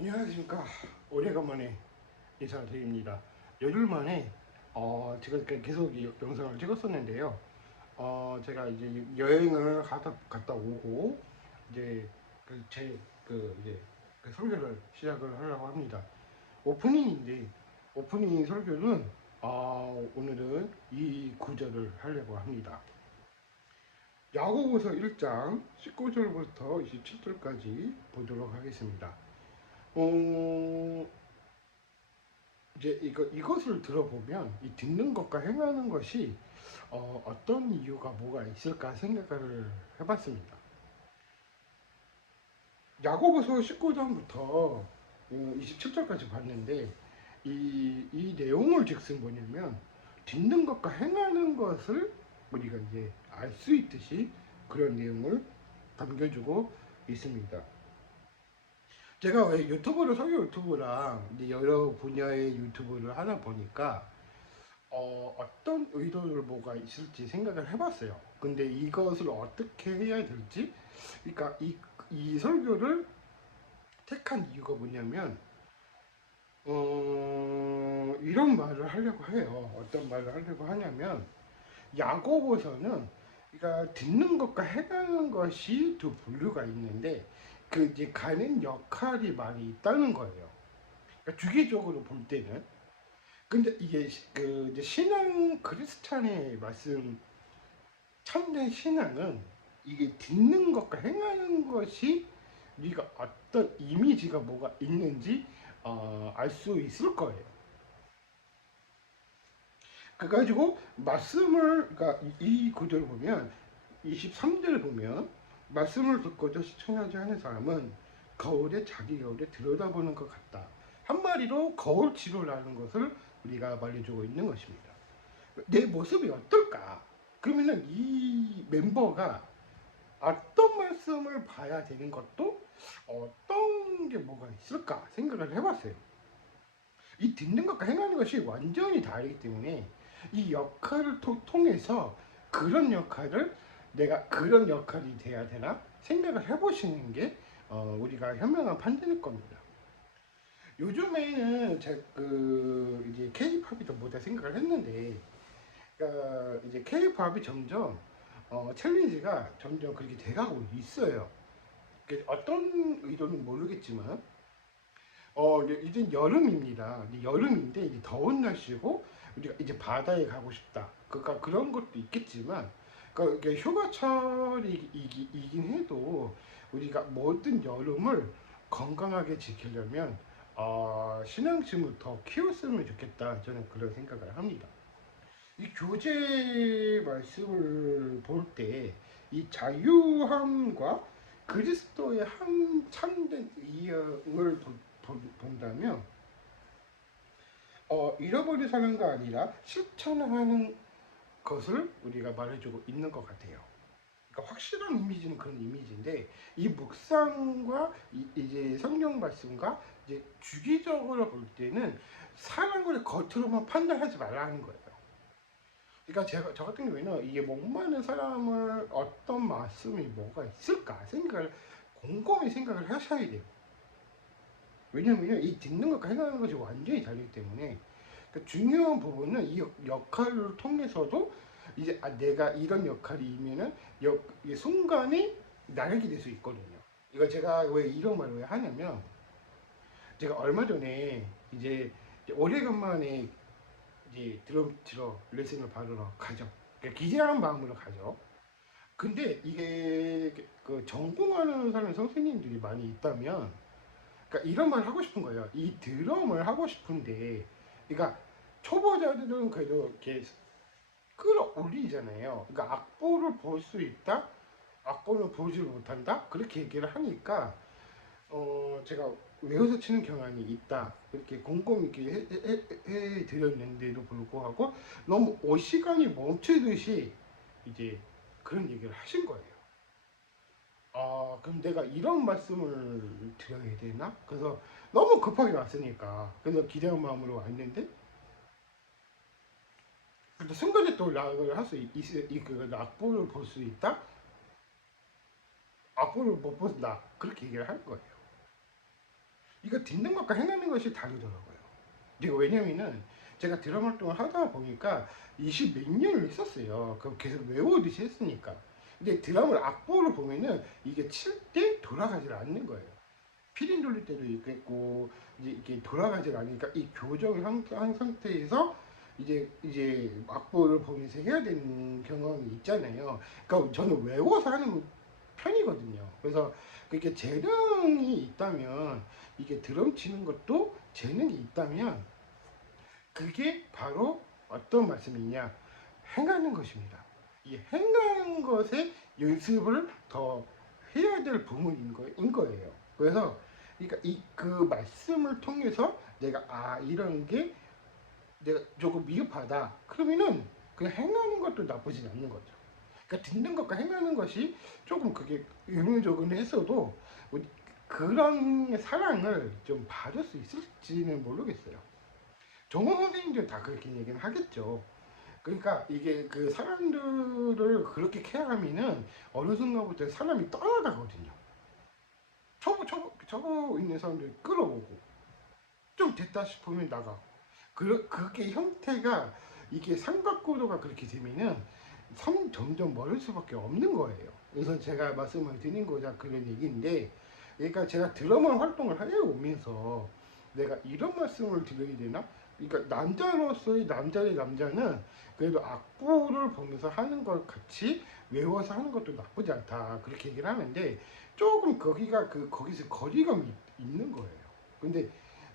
안녕하십니까. 오래간만에 인사드립니다. 열흘 만에 제가 계속 이 영상을 찍었었는데요. 제가 이제 여행을 갔다 오고 이제 제 설교를 시작을 하려고 합니다. 오프닝인데 오프닝 설교는 오늘은 이 구절을 하려고 합니다. 야고보서 1장 19절부터 27절까지 보도록 하겠습니다. 어, 이제 이것을 들어보면 이 듣는 것과 행하는 것이 어떤 이유가 뭐가 있을까 생각을 해봤습니다. 야고보서 19장부터 27절까지 봤는데 이 내용을 즉슨 뭐냐면 듣는 것과 행하는 것을 우리가 이제 알 수 있듯이 그런 내용을 담겨주고 있습니다. 제가 왜 설교 유튜브랑 이제 여러 분야의 유튜브를 하다 보니까 어떤 의도를 뭐가 있을지 생각을 해봤어요. 근데 이것을 어떻게 해야 될지, 그러니까 이 설교를 택한 이유가 뭐냐면, 이런 말을 하려고 해요. 어떤 말을 하려고 하냐면, 야고보서는, 그러니까 듣는 것과 행하는 것이 두 분류가 있는데, 그 이제 가는 역할이 많이 있다는 거예요. 그러니까 주기적으로 볼 때는. 근데 이게 이제 신앙 크리스찬의 말씀 참된 신앙은 이게 듣는 것과 행하는 것이 우리가 어떤 이미지가 뭐가 있는지 알 수 있을 거예요. 그래가지고 말씀을 그러니까 이 구절을 보면 23절 보면 말씀을 듣고도 시청하지 않은 사람은 거울에 자기 거울에 들여다보는 것 같다. 한마디로 거울치료라는 것을 우리가 말해주고 있는 것입니다. 내 모습이 어떨까? 그러면은 이 멤버가 어떤 말씀을 봐야 되는 것도 어떤 게 뭐가 있을까 생각을 해봤어요. 이 듣는 것과 행하는 것이 완전히 다르기 때문에 이 역할을 통해서 그런 역할을 내가 그런 역할이 돼야 되나 생각을 해보시는 게 우리가 현명한 판단일 겁니다. 요즘에는 이제 K-팝이 더 뭐다 생각을 했는데, 그러니까 이제 K-팝이 점점 챌린지가 점점 그렇게 돼가고 있어요. 어떤 의도는 모르겠지만 이제 여름입니다. 이제 여름인데 이제 더운 날씨고 우리가 이제 바다에 가고 싶다. 그러니까 그런 것도 있겠지만, 그러니까 이게 휴가철이긴 해도 우리가 모든 여름을 건강하게 지키려면 신앙심을 더 키웠으면 좋겠다. 저는 그런 생각을 합니다. 이 교재 말씀을 볼 때 이 자유함과 그리스도의 한 참된 이형을 본다면 잃어버린 사람가 아니라 실천하는 것을 우리가 말해주고 있는 것 같아요. 그러니까 확실한 이미지는 그런 이미지인데 이 묵상과 이제 성경 말씀과 이제 주기적으로 볼 때는 사람을 겉으로만 판단하지 말라는 거예요. 그러니까 저 같은 경우에는 이게 목마른 사람을 어떤 말씀이 뭐가 있을까 생각을 곰곰이 생각을 하셔야 돼요. 왜냐면 이 듣는 것과 행하는 것이 완전히 다르기 때문에 그러니까 중요한 부분은 이 역할을 통해서도 이제 내가 이런 역할이면은 이 순간이 나에게 될 수 있거든요. 이거 제가 왜 이런 말을 왜 하냐면 제가 얼마 전에 이제 오래간만에 이제 드럼 치러 레슨을 받으러 가죠. 그러니까 기대하는 마음으로 가죠. 근데 이게 그 전공하는 사람 선생님들이 많이 있다면, 그러니까 이런 말 하고 싶은 거예요. 이 드럼을 하고 싶은데, 그러니까 초보자들은 그래도 이렇게 끌어올리잖아요. 그러니까 악보를 볼 수 있다, 악보를 보지를 못한다, 그렇게 얘기를 하니까 제가 외워서 치는 경향이 있다. 이렇게 곰곰이 이렇게 해 드렸는데도 불구하고 너무 시간이 멈추듯이 이제 그런 얘기를 하신 거예요. 그럼 내가 이런 말씀을 드려야 되나? 그래서 너무 급하게 왔으니까. 그래서 기대한 마음으로 왔는데, 근데 순간에 또 락을 할 수 그 악보를 볼 수 있다? 악보를 못 본다. 그렇게 얘기를 할 거예요. 이거 듣는 것과 행하는 것이 다르더라고요. 이거 왜냐면은 제가 드럼 활동을 하다 보니까 20 몇 년을 했었어요. 그 계속 외우듯이 했으니까. 근데 드럼을 악보를 보면은 이게 칠 때 돌아가질 않는 거예요. 피린 돌릴 때도 있겠고 이제 이렇게 돌아가질 않으니까 이 교정을 한 상태에서 이제 악보를 보면서 해야 되는 경험이 있잖아요. 그러니까 저는 외워서 하는 편이거든요. 그래서 그렇게 재능이 있다면 이게 드럼 치는 것도 재능이 있다면 그게 바로 어떤 말씀이냐? 행하는 것입니다. 이 행하는 것에 연습을 더 해야 될 부분인 거예요. 그래서 그러니까 그 말씀을 통해서 내가 이런 게 내가 조금 미흡하다. 그러면은 그냥 행하는 것도 나쁘진 않는 거죠. 그러니까 듣는 것과 행하는 것이 조금 그게 의무적으로 했어도 그런 사랑을 좀 받을 수 있을지는 모르겠어요. 전공 선생님들 다 그렇게 얘기는 하겠죠. 그러니까 이게 그 사람들을 그렇게 케어하면은 어느 순간부터 사람이 떠나가거든요. 초보 있는 사람들 끌어오고 좀 됐다 싶으면 나가고 그게 형태가 이게 삼각구도가 그렇게 되면은 점점 멀을 수밖에 없는 거예요. 그래서 제가 말씀을 드린 그런 얘기인데 그러니까 제가 드러머 활동을 해오면서 내가 이런 말씀을 드려야 되나? 그러니까 남자로서의 남자의 남자는 그래도 악보를 보면서 하는 걸 같이 외워서 하는 것도 나쁘지 않다 그렇게 얘기를 하는데 조금 거기서 거리감이 있는 거예요. 근데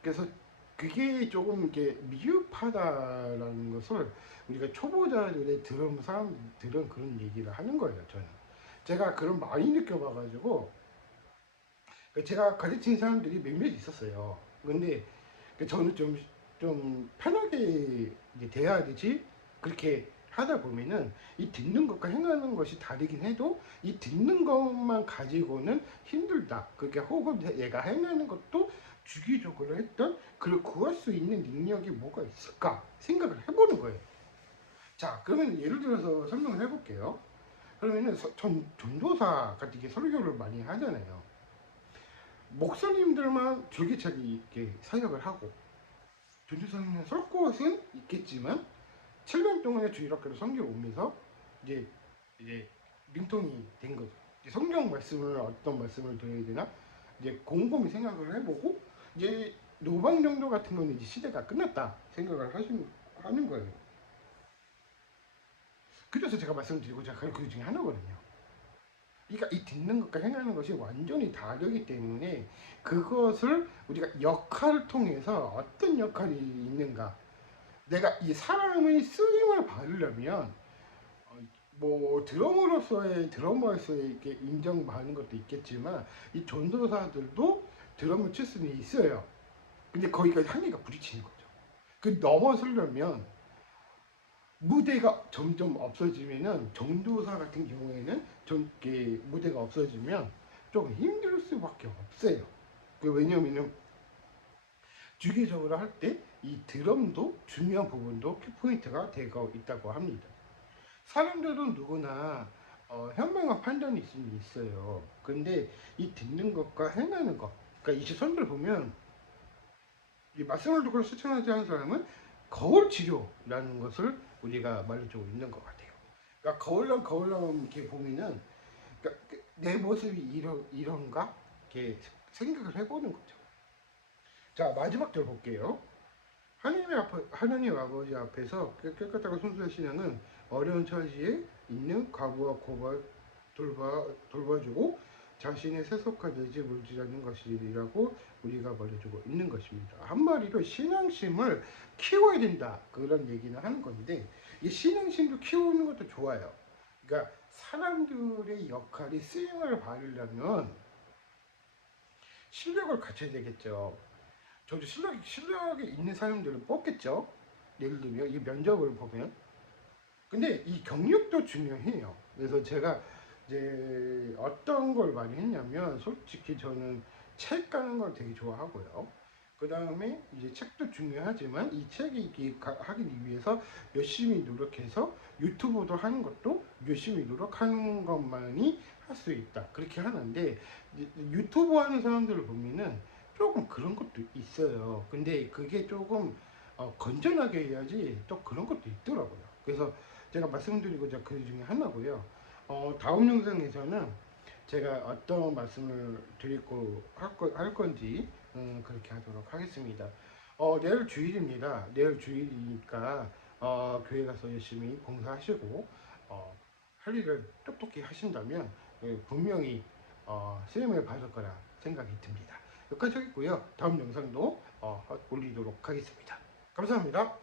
그래서 그게 조금 이렇게 미흡하다라는 것을 우리가 초보자들의 들은 사람들은 그런 얘기를 하는 거예요. 저는 제가 그런 많이 느껴봐가지고 제가 가르친 사람들이 몇몇 있었어요. 근데 저는 좀 편하게 이제 대해야 되지 그렇게 하다 보면은 이 듣는 것과 행하는 것이 다르긴 해도 이 듣는 것만 가지고는 힘들다. 그러니까 혹은 얘가 행하는 것도 주기적으로 했던 그걸 구할 수 있는 능력이 뭐가 있을까 생각을 해보는 거예요. 자, 그러면 예를 들어서 설명을 해볼게요. 그러면은 전도사 같은 게 설교를 많이 하잖아요. 목사님들만 줄기차게 이렇게 사역을 하고 전도사님은 설 곳은 있겠지만 7년 동안의 주일학교를 섬겨 오면서 이제 이제 능통이 된 거죠. 이제 성경 말씀을 어떤 말씀을 드려야 되나 이제 곰곰이 생각을 해보고 이제 노방 정도 같은 거는 이제 시대가 끝났다 생각을 하는 거예요. 그래서 제가 말씀드리고자 하는 그 중에 하나거든요. 그러니까 이 듣는 것과 행하는 것이 완전히 다르기 때문에 그것을 우리가 역할을 통해서 어떤 역할이 있는가 내가 이 사람의 쓰임을 받으려면 뭐 드러머로서의 이렇게 인정받는 것도 있겠지만 이 전도사들도 드럼을 칠 수는 있어요. 근데 거기까지 한계가 부딪히는 거죠. 그 넘어서려면 무대가 점점 없어지면은 전도사 같은 경우에는 무대가 없어지면 좀 힘들 수밖에 없어요. 왜냐면은 주기적으로 할 때 이 드럼도 중요한 부분도 키포인트가 되고 있다고 합니다. 사람들은 누구나 현명한 판단이 있어요. 근데 이 듣는 것과 행하는 것, 그러니까 이 시선들 보면 이 말씀을 듣고 실천하지 않은 사람은 거울 치료라는 것을 우리가 말해주고 있는 것 같아요. 그러니까 거울랑 이렇게 보면은 그러니까 내 모습이 이런가 이렇게 생각을 해보는 거죠. 자 마지막 절 볼게요. 하나님 아버지 앞에서 깨끗하고 순수한 신앙은 어려운 처지에 있는 과부와 고발 돌봐주고 자신의 세속화 되지 물지 않는 것이라고 우리가 말해주고 있는 것입니다. 한마디로 신앙심을 키워야 된다 그런 얘기는 하는 건데 이 신앙심도 키우는 것도 좋아요. 그러니까 사람들의 역할이 쓰임을 받으려면 실력을 갖춰야 되겠죠. 저도 실력이 있는 사람들은 뽑겠죠. 예를 들면 이 면접을 보면. 근데 이 경력도 중요해요. 그래서 제가 이제 어떤 걸 많이 했냐면 솔직히 저는 책 가는 걸 되게 좋아하고요. 그 다음에 이제 책도 중요하지만 이 책이 하기 위해서 열심히 노력해서 유튜브도 하는 것도 열심히 노력하는 것만이 할 수 있다. 그렇게 하는데 유튜브 하는 사람들을 보면은 조금 그런 것도 있어요. 근데 그게 조금 건전하게 해야지 또 그런 것도 있더라고요. 그래서 제가 말씀드리고자 그 중에 하나고요. 다음 영상에서는 제가 어떤 말씀을 드리고 할 건지 그렇게 하도록 하겠습니다. 내일 주일입니다. 내일 주일이니까 교회 가서 열심히 봉사하시고 할 일을 똑똑히 하신다면 분명히 쓰임을 받을 거라 생각이 듭니다. 여기까지 하겠고요. 다음 영상도 올리도록 하겠습니다. 감사합니다.